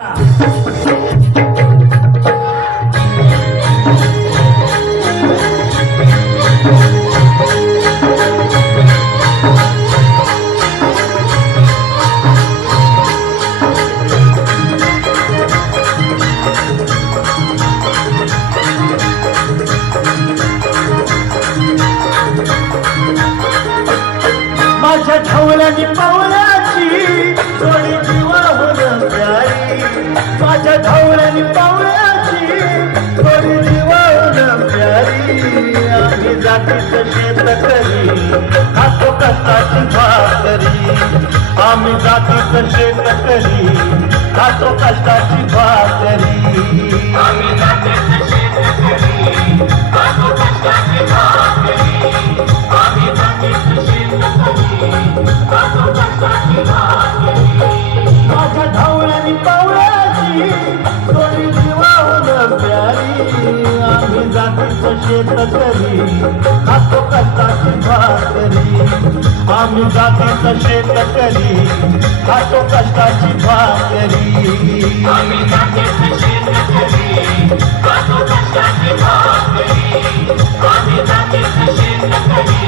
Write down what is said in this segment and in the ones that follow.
माझ्या ढवळ्यानी पावलाची थोडी जीवाहून प्यारी, माझ्या ढवळ्यानी पावलाची थोडी जीवाहून प्यारी. आम्ही जातीचं शेतकरी खातो कष्टाची भाकरी, आम्ही जातीचं शेतकरी खातो कष्टाची भाकरी. आम्ही जातीचं शेतकरी खातो कष्टाची भाकरी, आम्ही जातीचं शेतकरी खातो कष्टाची भाकरी. माझ्या ढवळ्यानी पावलाची थोडी जीवाहून प्यारी, आम्ही जातीचं शेतकरी खातो कष्टाची भाकरी, आम्ही जातीचं शेतकरी खातो कष्टाची भाकरी. आम्ही जातीचं शेतकरी खातो कष्टाची भाकरी, आम्ही जातीचं शेतकरी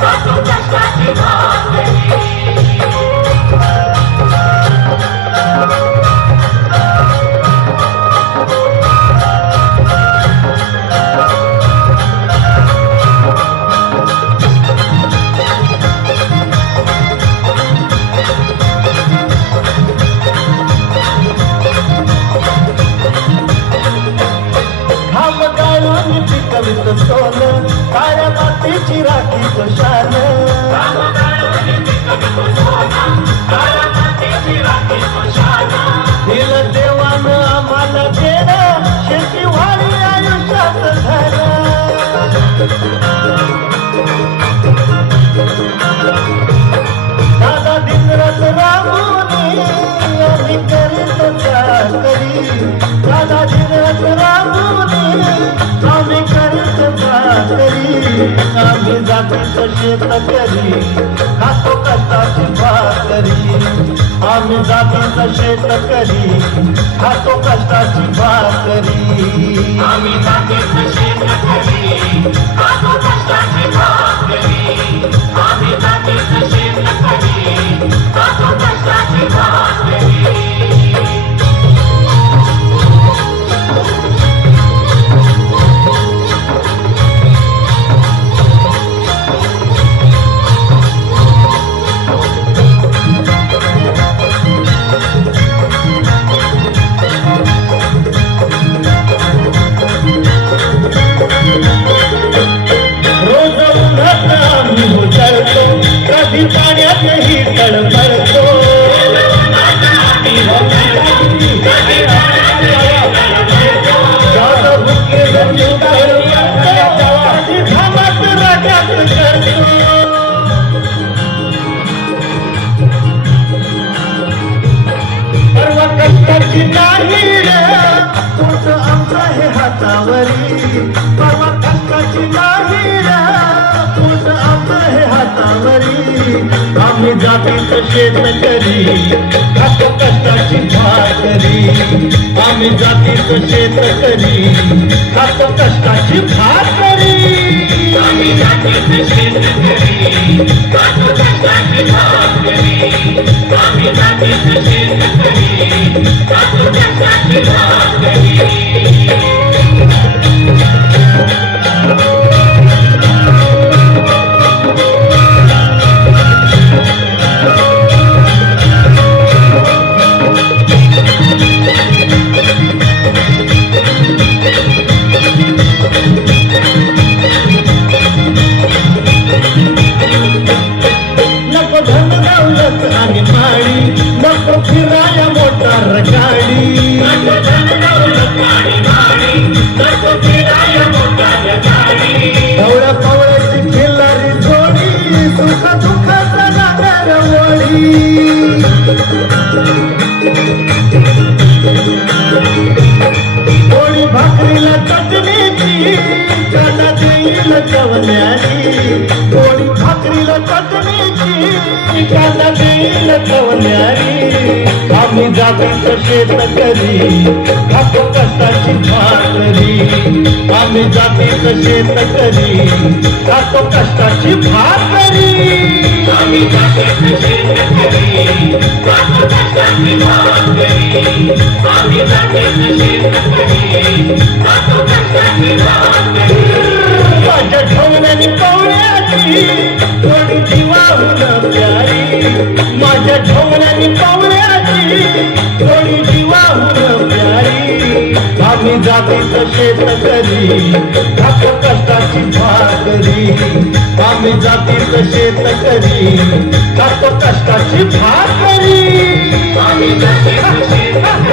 खातो कष्टाची भाकरी. पिकवित सोनं काळ्या मातीची राखीचं शान, दिलं देवानं आम्हाला देणं शेतीवाडी आयुष्यात झालं. दादा दिनरात राबून आम्ही करीत चाकरी, दादा दिनरात राबून आम्ही करीत चाकरी. आम्ही जातीचं शेतकरी खातो कष्टाची भाकरी, आम्ही जातीचं शेतकरी खातो कष्टाची भाकरी. आम्ही जातीचं शेतकरी खातो कष्टाची भाकरी, आम्ही जातीचं शेतकरी खातो कष्टाची भाकरी. कधी पाण्यातही तळमळतो, घामात राजात करतो. परवा कष्टाची नाही रे पोट आमचं हे हातावरी, परवा कष्टाची नाही रे पोट आमचं हे हातावरी. आम्ही जातीचं शेतकरी खातो कष्टाची भाकरी, आम्ही जातीचं शेतकरी खातो कष्टाची भाकरी. आम्ही जातीचं शेतकरी खातो कष्टाची भाकरी, आम्ही जातीचं शेतकरी खातो कष्टाची भाकरी. नको धन दौलत आणि माडी, नको फिराया मोटार गाडी, नको धन दौलत आणि माडी, नको फिराया मोटार गाडी. ढवळ्या पावळ्याची खिल्लारी जोडी, सुख दुःखाचा नागर वळी. पोळी भाकरीला चटणीची काला देईल कवल्यानी, पोळी भाकरीला चटणीची काला देईल कवल्यानी. आम्ही जातीच शेतकरी खातो कष्टाची भाकरी आम्ही जातीच शेतकरी खातो कष्टाची भाकरी आम्ही जातीच शेतकरी खातो कष्टाची भाकरी आम्ही जातीच शेतकरी खातो कष्टाची भाकरी माझ्या ढोंगण्याने पावण्याची थोडी जीवाहून प्यारी माझ्या ढोंगण्याने पावण्याची थोडी जीवाहून प्यारी आम्ही जातीच शेतकरी खातो कष्टाची भाकरी आम्ही जातीच शेतकरी खातो कष्टाची भाकरी आम्ही जातीच शेतकरी